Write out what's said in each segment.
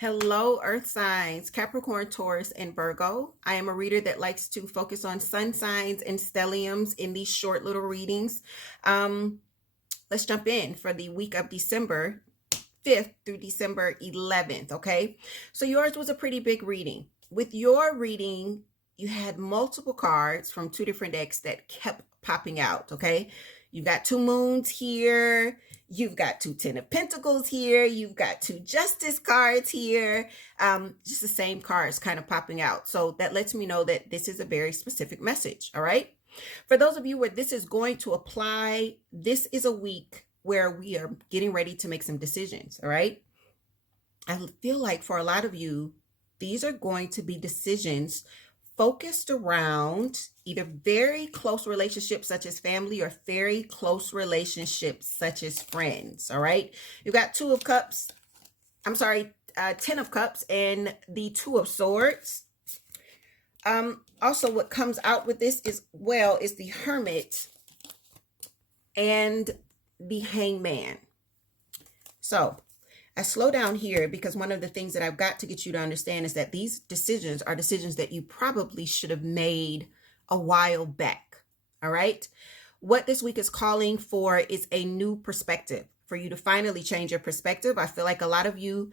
Hello, Earth signs, Capricorn, Taurus, and Virgo. I am a reader that likes to focus on sun signs and stelliums in these short little readings. Let's jump in for the week of December 5th through December 11th, okay? So yours was a pretty big reading. With your reading, you had multiple cards from two different decks that kept popping out, okay? You've got two moons here. You've got two Ten of Pentacles here. You've got two Justice cards here. Just the same cards kind of popping out. So that lets me know that this is a very specific message, all right? For those of you where this is going to apply, this is a week where we are getting ready to make some decisions, all right? I feel like for a lot of you, these are going to be decisions focused around either very close relationships such as family or very close relationships such as friends, all right? You've got Ten of Cups and the Two of Swords. Also, what comes out with this is the Hermit and the Hangman. So I slow down here because one of the things that I've got to get you to understand is that these decisions are decisions that you probably should have made a while back, all right? What this week is calling for is a new perspective, for you to finally change your perspective. I feel like a lot of you,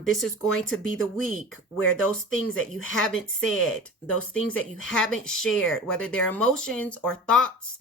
this is going to be the week where those things that you haven't said, those things that you haven't shared, whether they're emotions or thoughts,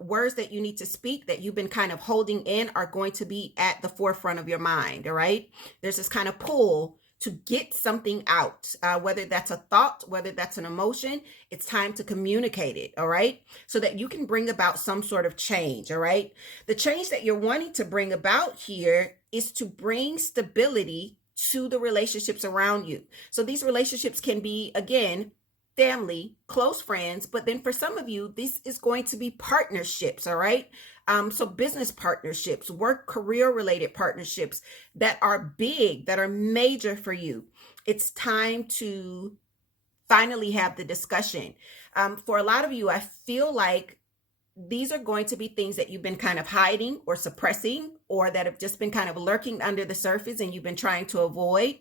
words that you need to speak that you've been kind of holding in are going to be at the forefront of your mind, all right? There's this kind of pull to get something out, whether that's a thought, whether that's an emotion. It's time to communicate it, all right? So that you can bring about some sort of change, all right? The change that you're wanting to bring about here is to bring stability to the relationships around you. So these relationships can be, again, family, close friends, but then for some of you, this is going to be partnerships, all right? So business partnerships, work, career related partnerships that are big, that are major for you. It's time to finally have the discussion. For a lot of you, I feel like these are going to be things that you've been kind of hiding or suppressing, or that have just been kind of lurking under the surface and you've been trying to avoid.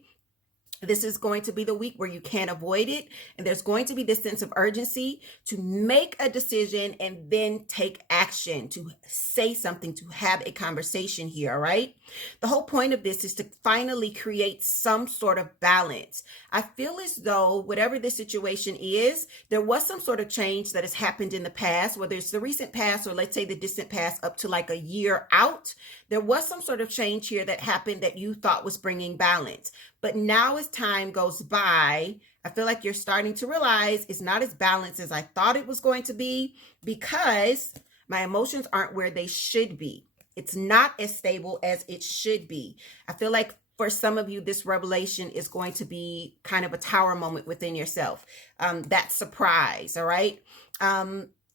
This is going to be the week where you can't avoid it. And there's going to be this sense of urgency to make a decision and then take action, to say something, to have a conversation here, all right? The whole point of this is to finally create some sort of balance. I feel as though whatever the situation is, there was some sort of change that has happened in the past, whether it's the recent past or let's say the distant past up to like a year out. There was some sort of change here that happened that you thought was bringing balance. But now as time goes by, I feel like you're starting to realize it's not as balanced as I thought it was going to be because my emotions aren't where they should be. It's not as stable as it should be. I feel like for some of you, this revelation is going to be kind of a tower moment within yourself. That surprise, all right?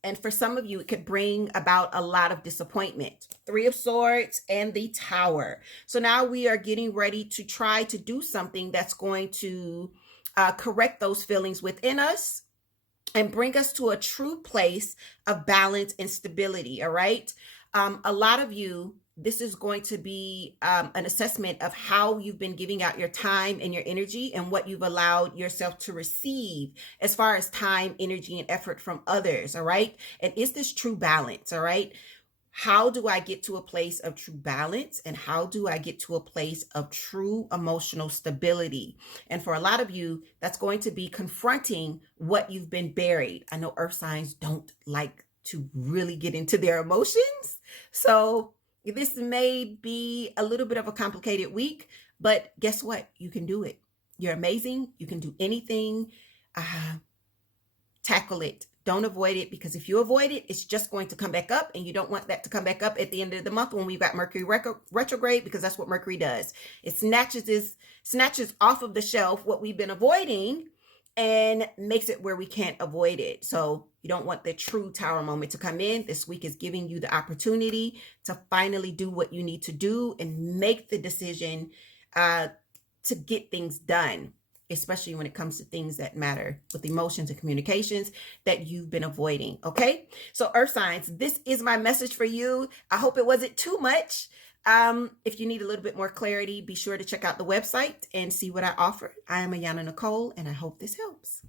And for some of you, it could bring about a lot of disappointment. Three of Swords and the Tower. So now we are getting ready to try to do something that's going to correct those feelings within us and bring us to a true place of balance and stability, all right? A lot of you, this is going to be an assessment of how you've been giving out your time and your energy and what you've allowed yourself to receive as far as time, energy, and effort from others, all right? And is this true balance, all right? How do I get to a place of true balance? And how do I get to a place of true emotional stability? And for a lot of you, that's going to be confronting what you've been buried. I know earth signs don't like to really get into their emotions. So this may be a little bit of a complicated week, but guess what? You can do it. You're amazing. You can do anything. Tackle it. Don't avoid it, because if you avoid it, it's just going to come back up, and you don't want that to come back up at the end of the month when we've got Mercury retrograde, because that's what Mercury does. It snatches off of the shelf what we've been avoiding and makes it where we can't avoid it. So you don't want the true tower moment to come in. This week is giving you the opportunity to finally do what you need to do and make the decision to get things done, especially when it comes to things that matter with emotions and communications that you've been avoiding, okay? So earth signs, this is my message for you. I hope it wasn't too much. If you need a little bit more clarity, be sure to check out the website and see what I offer. I am Ayana Nicole, and I hope this helps.